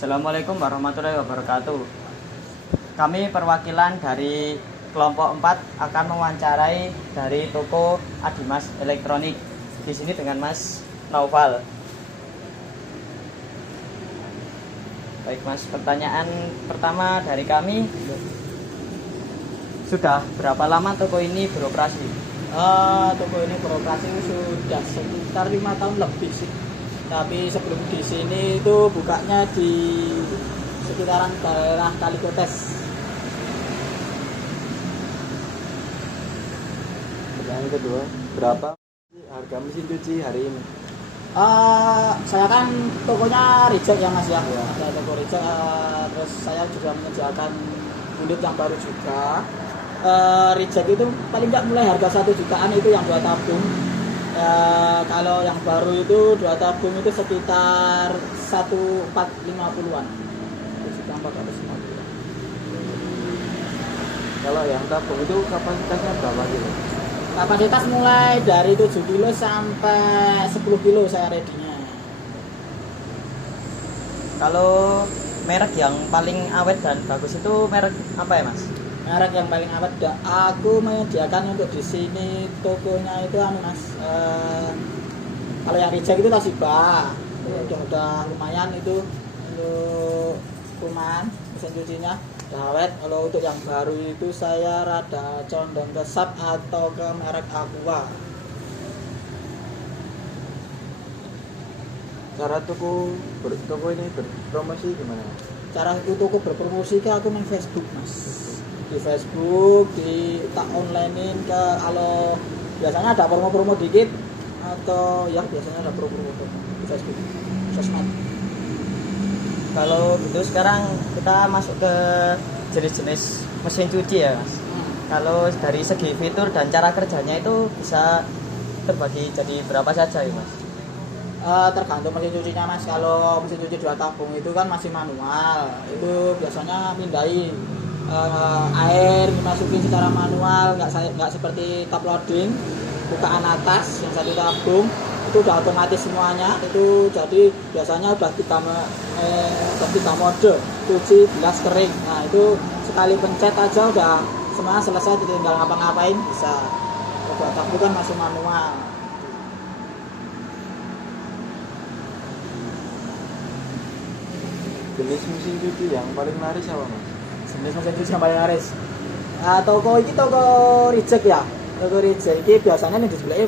Assalamualaikum warahmatullahi wabarakatuh. Kami perwakilan dari kelompok 4 akan mewawancarai dari toko Adimas Elektronik. Di sini dengan Mas Naufal. Baik Mas, pertanyaan pertama dari kami, sudah berapa lama toko ini beroperasi? Toko ini beroperasi sudah sekitar 5 tahun lebih sih. Tapi sebelum di sini itu bukanya di sekitaran daerah Kalikotes. Pertanyaan kedua, berapa harga mesin cuci hari ini? Saya kan tokonya reject ya Mas ya. Ada toko reject, terus saya juga menyediakan unit yang baru juga. Reject itu paling nggak mulai harga 1 jutaan itu yang 2 tabung. Kalau yang baru itu 2 tabung itu sekitar 1.450-an. 1.450. Kalau yang tabung itu kapasitasnya berapa kilo? Kapasitas mulai dari 7 kilo sampai 10 kilo saya ready-nya. Kalau merek yang paling awet dan bagus itu merek apa ya Mas? Merek yang paling awet aku menyediakan untuk di sini tokonya itu Mas. Kalau yang reject itu Toshiba. Itu udah lumayan itu untuk kuman mesin cucinya udah awet. Kalau untuk yang baru itu saya rada condong ke SAP atau ke merek Aqua. Cara toko ini berpromosi gimana? Cara itu toko berpromosi ke aku main Facebook Mas. Di Facebook, di tak onlinein ke, kalau biasanya ada promo-promo dikit atau ya biasanya ada promo-promo di Facebook, sosmed. Kalau gitu sekarang kita masuk ke jenis-jenis mesin cuci ya Mas. Kalau dari segi fitur dan cara kerjanya itu bisa terbagi jadi berapa saja ya Mas? Tergantung mesin cucinya Mas. Kalau mesin cuci 2 tabung itu kan masih manual, itu biasanya pindahin air dimasukin secara manual, nggak seperti top loading bukaan atas yang 1 tabung itu udah otomatis semuanya. Itu jadi biasanya udah 3 mode cuci gelas kering. Nah itu sekali pencet aja udah semuanya selesai, tinggal ngapa-ngapain bisa. Kalau 2 tabung kan masih manual. Jenis mesin cuci yang paling laris apa Mas? Jenis mesin cuci yang paling laris. Toko ini toko reject ya. Toko reject ini biasanya nih di sebelah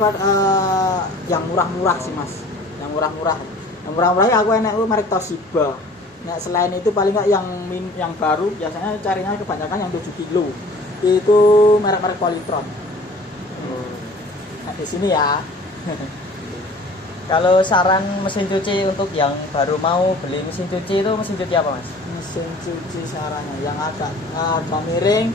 yang murah-murah sih Mas. Yang murah-murah. Yang murah-murah ya aku enak merek Toshiba. Nah, selain itu paling nggak yang baru biasanya carinya kebanyakan yang 7 kilo. Itu merek-merek Polytron. Nah, di sini ya. Kalau saran mesin cuci untuk yang baru mau beli mesin cuci itu mesin cuci apa Mas? Mesin cuci sarannya yang agak miring,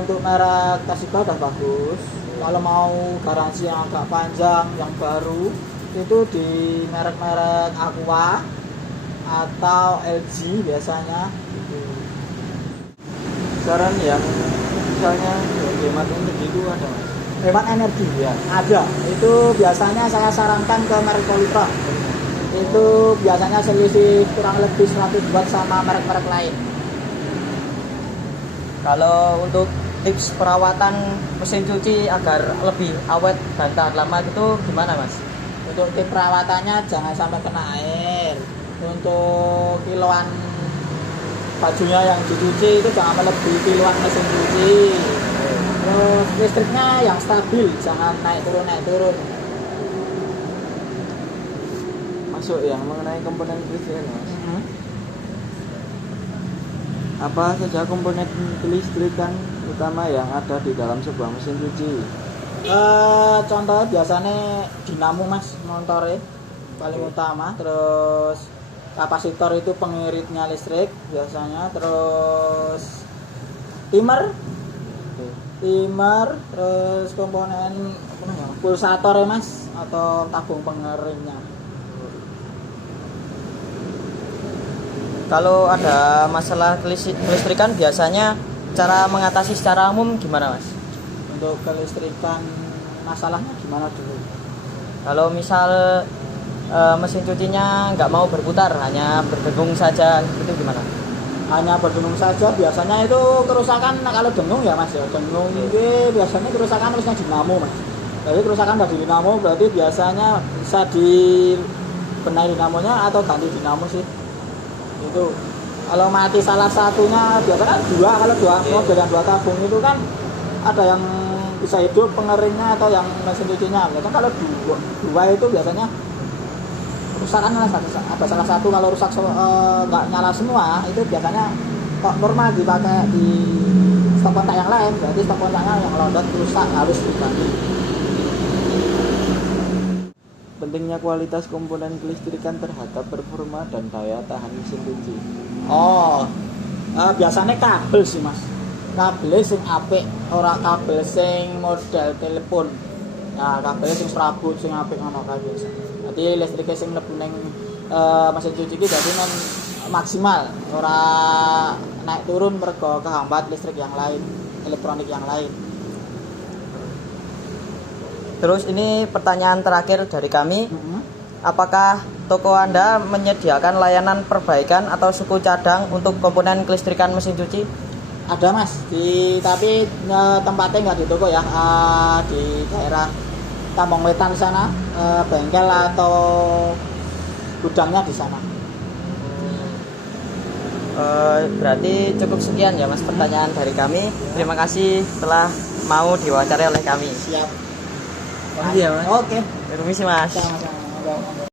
untuk merek Toshiba udah bagus. Kalau mau garansi yang agak panjang yang baru itu di merek-merek Aqua atau LG biasanya. Saran yang misalnya hemat energi itu ada Mas? Hemat energi Ya. ada. Itu biasanya saya sarankan ke merek Polytron. Itu biasanya selisih kurang lebih 100 watt sama merek-merek lain. Kalau untuk tips perawatan mesin cuci agar lebih awet dan tahan lama itu gimana Mas? Untuk tip perawatannya jangan sampai kena air. Untuk kiloan bajunya yang dicuci itu jangan melebihi kiloan mesin cuci. Terus listriknya yang stabil, jangan naik turun. Masuk yang mengenai komponen kelistrikan Mas. Apa saja komponen kelistrikan utama yang ada di dalam sebuah mesin cuci? Contohnya biasanya dinamo Mas, motornya paling utama. Terus kapasitor itu pengiritnya listrik biasanya. Terus timer, terus komponen pulsator ya Mas, atau tabung pengeringnya. Kalau ada masalah kelistrikan biasanya cara mengatasi secara umum gimana Mas? Untuk kelistrikan masalahnya gimana dulu? Kalau misal mesin cucinya nggak mau berputar, hanya berdengung saja, itu gimana? Hanya berdengung saja, biasanya itu kerusakan kalau dengung ya mas ya, dengung ini biasanya kerusakan harusnya dinamo mas. Jadi kerusakan dari dinamo berarti biasanya bisa dibenahi dinamonya atau ganti dinamo sih. Itu kalau mati salah satunya biasanya dua, kalau dua mobil yang dua tabung itu kan ada yang bisa hidup pengeringnya atau yang mesin cucinya. Biasanya kalau dua itu biasanya kerusakan ada salah satu, kalau rusak nggak nyala semua itu biasanya kok normal dipakai di stop kontak yang lain, berarti stop kontaknya yang londot rusak harus diganti. Pentingnya kualitas komponen kelistrikan terhadap performa dan daya tahan mesin cuci. Biasanya kabel sih mas, kabel sing apik, ora kabel sing model telepon. Nah, kabel sing serabut sing apik ngono kae biasa. Jadi listrik sing mlebu ning mesin cuci iki dadi non maksimal, ora naik turun mergo kehambat listrik yang lain, elektronik yang lain. Terus ini pertanyaan terakhir dari kami, apakah toko Anda menyediakan layanan perbaikan atau suku cadang untuk komponen kelistrikan mesin cuci? Ada mas, tapi tempatnya nggak di toko ya, di daerah Tambang Wetan sana, bengkel atau gudangnya di sana. Berarti cukup sekian ya mas pertanyaan dari kami. Terima kasih telah mau diwawancarai oleh kami. Siap. Makasih ya mas. Oke. Permisi mas. Sama-sama.